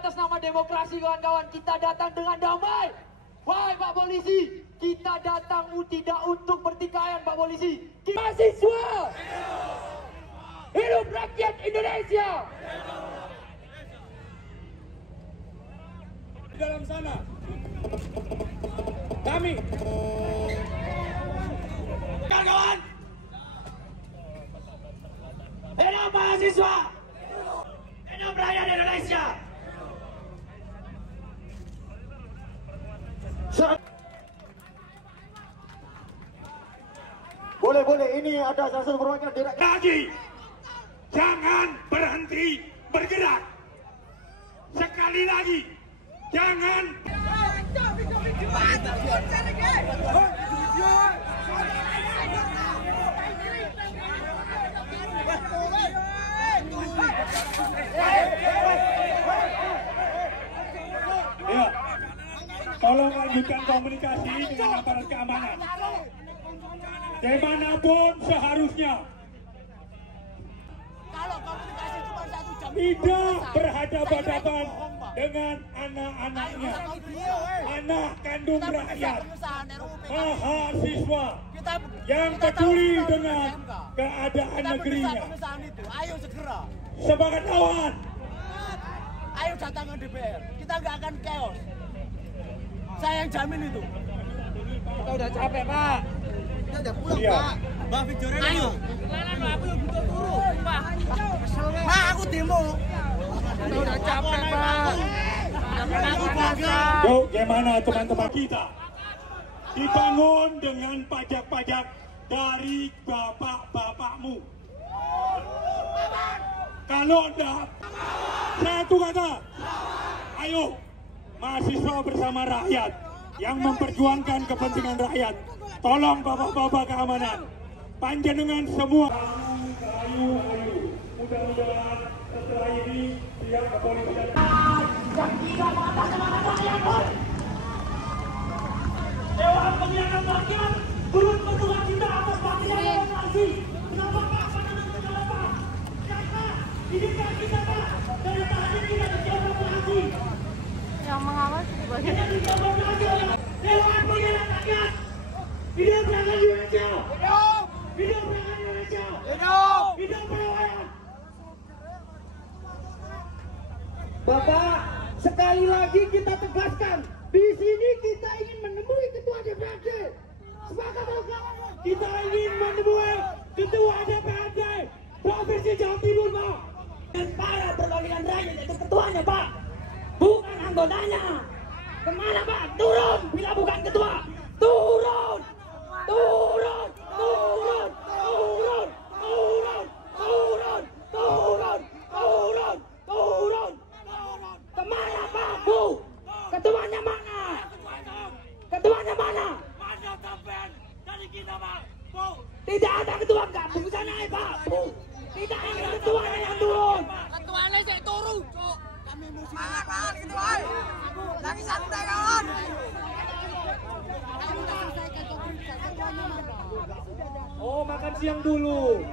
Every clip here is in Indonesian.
atas nama demokrasi kawan-kawan. Kita datang dengan damai. Wahai Pak Polisi, kita datang tidak untuk pertikaian Pak Polisi. Mahasiswa! Hidup rakyat Indonesia! Di dalam sana, kami kawan-kawan, hidup mahasiswa, hidup rakyat Indonesia. Boleh, ini ada salah satu perwakilan direktur. Lagi, jangan berhenti bergerak. Sekali lagi, jangan. Ya, tolong lanjutkan komunikasi dengan aparat keamanan. Dimanapun seharusnya. Kalau komunikasi cuma 1 jam, Tidak berhadapan-hadapan dengan anak-anaknya, anak kandung rakyat, mahasiswa yang peduli dengan keadaan negerinya. Ayo segera. Semangat lawan. Ayo datang ke DPR. Kita nggak akan chaos. Saya yang jamin itu. Kita udah capek, Pak. Kita udah pulang, Iya. Pak. Mbak Victoria, ayo. Aku yang butuh turun, Pak. Pak, aku demo. Kita udah capek, Pak. Aku bangga. Yuk, gimana teman-teman kita? Dibangun dengan pajak-pajak dari bapak-bapakmu. Kalau enggak, satu kata, ayo mahasiswa bersama rakyat yang memperjuangkan kepentingan rakyat. Tolong bapak-bapak keamanan, panjenengan semua. Ayo, mudah-mudahan setelah ini pihak kepolisian Yang tidak mengatasnamakan rakyat, Pak. Dewan Pembinaan Rakyat turut berduka cita atas matinya demokrasi. Kenapa Pak? Kenapa? Karena didikan kita Pak dari tadi kita demokrasi. Yang mengawal Kita demokrasi oleh Dewan Pembinaan Rakyat. Hidup rakyat Indonesia. Hidup! Hidup rakyat Indonesia. Hidup! Hidup perlawanan. Bapak, sekali lagi kita tegaskan, di sini kita ingin menemui Ketua DPRD. Sepakat bukan? Kita ingin menemui Ketua DPRD Provinsi Jawa Timur, Pak. Dan para perwakilan rakyat itu ketuanya, Pak. Bukan anggotanya. Kemana, Pak? Turun bila bukan ketua. Turun! Turun! Turun! Turun! Turun! Turun! Turun! Turun! Turun! Kemana, Pak? Bu? Ketuanya mana? Ketuanya mana? Mana sampean dari kita, Pak? Bu. Tidak ada ketua, enggak. Bu sana, Pak. Bu. Tidak ada ketuanya yang turun. ketuanya saya turun. Kami mesti makan gitu, woy. Lagi santai, kawan. Oh, makan siang dulu.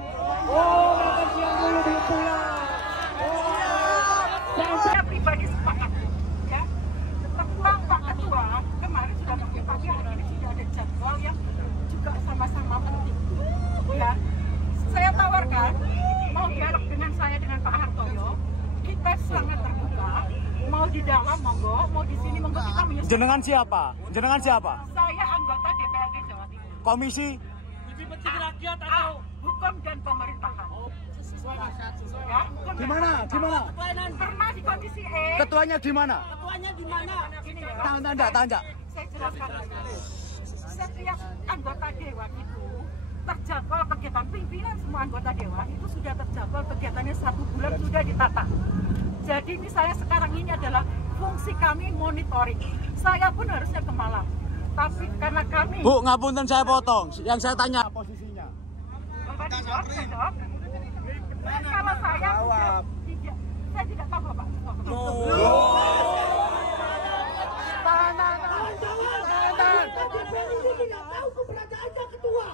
Oh, makan siang dulu belum pulang. Saya pribadi sepakat, ya. Tentang Pak Ketua kemarin sudah pakai pagi, hari ini sudah ada jadwal yang juga sama-sama penting, ya. Saya tawarkan mau dialog dengan saya dengan Pak Hartoyo, kita sangat terbuka. Mau di dalam monggo, mau di sini monggo, kita menyusul. Jenengan siapa? Jenengan siapa? Saya anggota DPRD Jawa Timur. Komisi Rakyat atau hukum dan pemerintahan. Ya, di mana? Di mana? pernah di komisi E. Ketuanya di mana? Ketuanya di mana? Ini ya. Tanda. Saya jelaskan lagi. Setiap anggota dewan itu terjadwal kegiatan pimpinan, semua anggota dewan itu sudah terjadwal kegiatannya 1 bulan sudah ditata. Jadi ini saya sekarang ini adalah fungsi kami monitoring. Saya pun harusnya ke Malang. Tapi karena kami... Bu, ngapunten saya potong. Yang saya tanya posisinya. Bapak dijawab, saya jawab. Kalau saya tidak tahu Bapak. Tidak tahu keberadaannya ketua.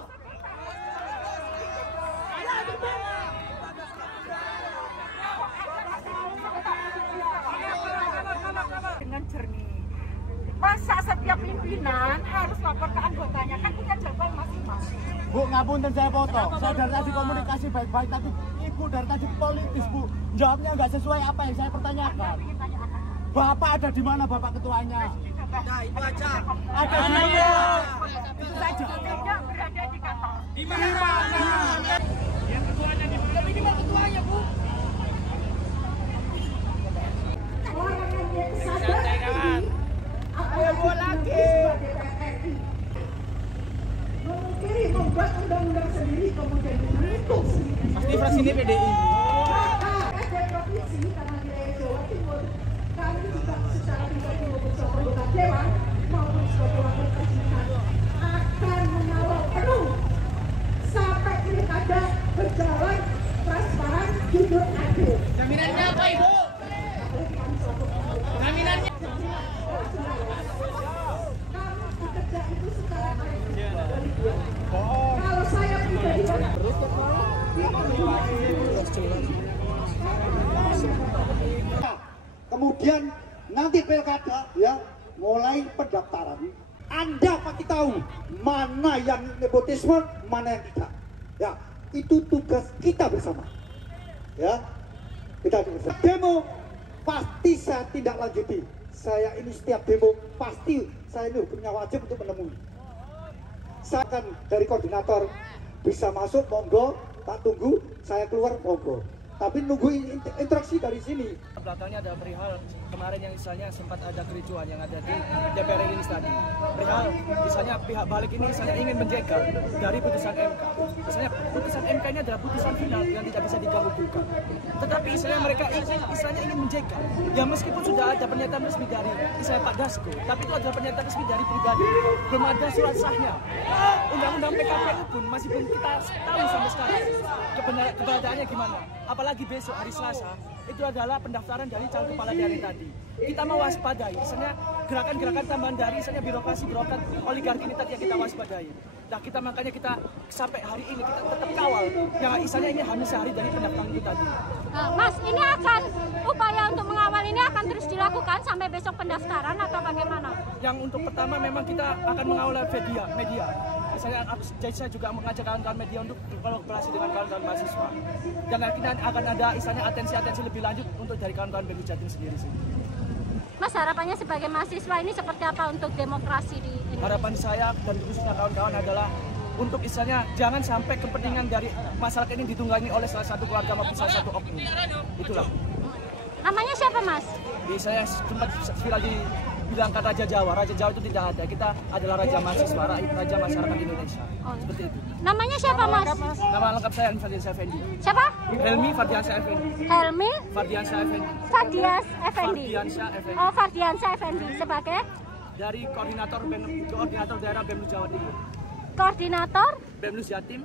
Saya di mana? Masa setiap pimpinan harus lapor ke anggotanya, kan punya jadwal masing-masing. Bu, ngapunten saya potong. Saya dari tadi komunikasi baik-baik, tapi Ibu dari tadi politis, Bu. Jawabnya nggak sesuai apa yang saya pertanyakan. Bapak ada di mana, Bapak ketuanya? Nah, itu aja. Ada di mana? Itu saja. Tidak berada di kantor. Di mana? Yang ketuanya di mana? Ini mah ketuanya, Bu. Orang yang dia kesadaran. Ayo Bu lagi. Memungkiri membuat undang-undang sendiri kemudian menghitung sendiri. Pasti fraksi ini PDI. Ada provinsi karena wilayah Jawa Timur, kami juga secara pribadi maupun sebagai anggota dewan maupun sebagai wakil presiden akan mengawal penuh sampai pilkada berjalan transparan, jujur, adil. Jaminannya apa, Ibu? Jaminannya. Kami bekerja itu secara kolektif. Kalau saya pribadi Kemudian nanti pilkada ya mulai pendaftaran. Anda pasti tahu mana yang nepotisme, mana yang tidak. Ya, itu tugas kita bersama. Ya, kita bersama. Demo pasti saya tindak lanjuti. Saya ini setiap demo pasti saya ini punya wajib untuk menemui. Saya akan dari koordinator bisa masuk, monggo, tak tunggu, saya keluar, monggo. Tapi nunggu interaksi dari sini. Belakangnya ada perihal kemarin yang misalnya sempat ada kericuan yang ada di DPR ini tadi. Perihal misalnya pihak balik ini misalnya ingin menjegal dari putusan MK. Misalnya putusan MK ini adalah putusan final yang tidak bisa diganggu-gugat. Tetapi misalnya mereka misalnya ingin menjegal. Ya meskipun sudah ada pernyataan resmi dari misalnya Pak Dasko, tapi itu adalah pernyataan resmi dari pribadi. Belum ada surat sahnya. Undang-undang PKPU pun masih belum kita tahu sampai sekarang keberadaannya gimana. Apalagi besok hari Selasa itu adalah pendaftaran dari calon kepala daerah tadi. Kita mewaspadai, misalnya gerakan-gerakan tambahan dari misalnya birokrasi oligarki ini tadi yang kita waspadai. Nah makanya kita sampai hari ini kita tetap kawal. Yang misalnya ini hanya sehari dari pendaftaran itu tadi. Mas, ini akan upaya untuk mengawal ini akan terus dilakukan sampai besok pendaftaran atau bagaimana? Yang untuk pertama memang kita akan mengawal media. Misalnya saya juga mengajak kawan-kawan media untuk berkolaborasi dengan kawan-kawan mahasiswa. Dan kita akan ada misalnya atensi lebih lanjut untuk dari kawan-kawan BEM Jatim sendiri sih. Mas, harapannya sebagai mahasiswa ini seperti apa untuk demokrasi di Indonesia? Harapan saya dan khususnya kawan-kawan adalah untuk misalnya jangan sampai kepentingan dari masyarakat ini ditunggangi oleh salah satu keluarga maupun salah satu oknum. Itulah. Namanya siapa, Mas? Saya sempat viral dibilangkan Raja Jawa. Raja Jawa itu tidak ada. Kita adalah Raja Mahasiswa, Raja Masyarakat Indonesia. Seperti itu. Namanya siapa, Mas? Nama lengkap saya Helmi Fardiansyah Effendi. Siapa? Helmi Fardiansyah Effendi. Helmi Fardiansyah Effendi. Fardiansyah Effendi. Oh, Fardiansyah Effendi sebagai dari koordinator daerah BEM Jawa Timur. Koordinator BEMNUS Jatim.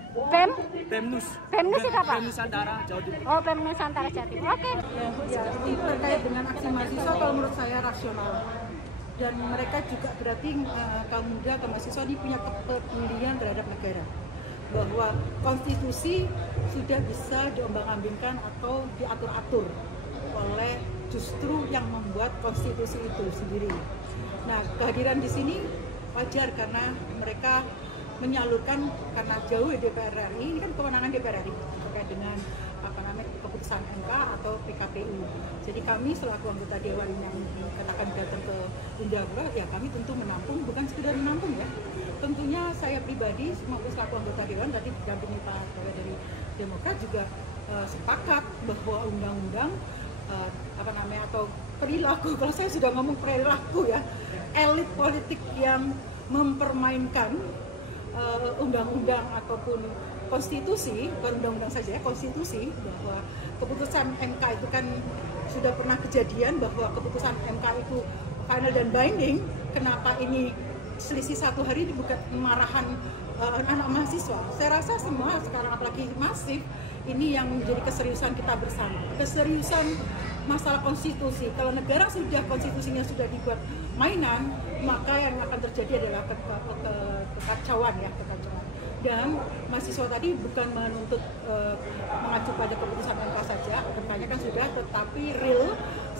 BEMNUS BEMNUS itu apa? BEM Nusantara Jawa Timur. Oh, BEM Nusantara Jatim. Oke. Ya, terkait dengan aksi mahasiswa kalau menurut saya rasional. Dan mereka juga berarti kaum muda, kaum mahasiswa ini punya kepedulian terhadap negara. Bahwa konstitusi sudah bisa diombang-ambingkan atau diatur-atur oleh justru yang membuat konstitusi itu sendiri. Nah, kehadiran di sini wajar karena mereka menyalurkan karena jauh DPR RI, ini kan kewenangan DPR RI terkait dengan keputusan MK atau PKPU. Jadi kami selaku anggota dewan yang dikatakan datang ke Undangan, ya kami tentu menampung, bukan sekedar menampung ya. Tentunya saya pribadi maupun selaku anggota dewan tadi didampingi Pak Ketua dari Demokrat juga sepakat bahwa undang-undang atau perilaku, kalau saya sudah ngomong perilaku ya, elit politik yang mempermainkan undang-undang ataupun konstitusi, bukan undang-undang saja ya, konstitusi, bahwa keputusan MK itu kan sudah pernah kejadian bahwa keputusan MK itu final dan binding. Kenapa ini selisih 1 hari ini bukan kemarahan anak mahasiswa? Saya rasa semua sekarang apalagi masif, ini yang menjadi keseriusan kita bersama, keseriusan masalah konstitusi. Kalau negara sudah konstitusinya sudah dibuat mainan, maka yang akan terjadi adalah kekacauan ya, kekacauan. Dan mahasiswa tadi bukan menuntut mengacu pada keputusan MK saja, MK-nya kan sudah, tetapi real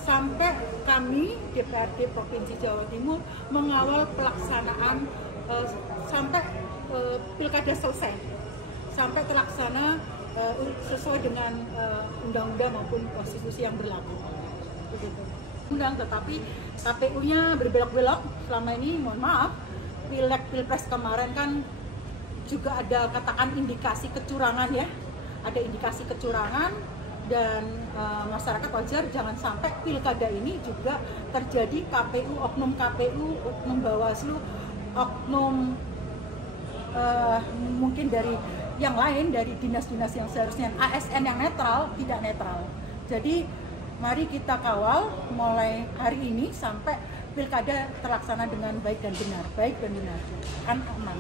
sampai kami DPRD Provinsi Jawa Timur mengawal pelaksanaan sampai pilkada selesai, sampai terlaksana sesuai dengan undang-undang maupun konstitusi yang berlaku. Begitu. Tetapi KPU-nya berbelok-belok selama ini. Mohon maaf, Pileg Pilpres kemarin kan juga ada katakan indikasi kecurangan ya, ada indikasi kecurangan. Dan masyarakat wajar jangan sampai pilkada ini juga terjadi oknum KPU, oknum Bawaslu, oknum mungkin dari yang lain, dari dinas-dinas yang seharusnya ASN yang netral, tidak netral. Jadi mari kita kawal mulai hari ini sampai pilkada terlaksana dengan baik dan benar, akan aman.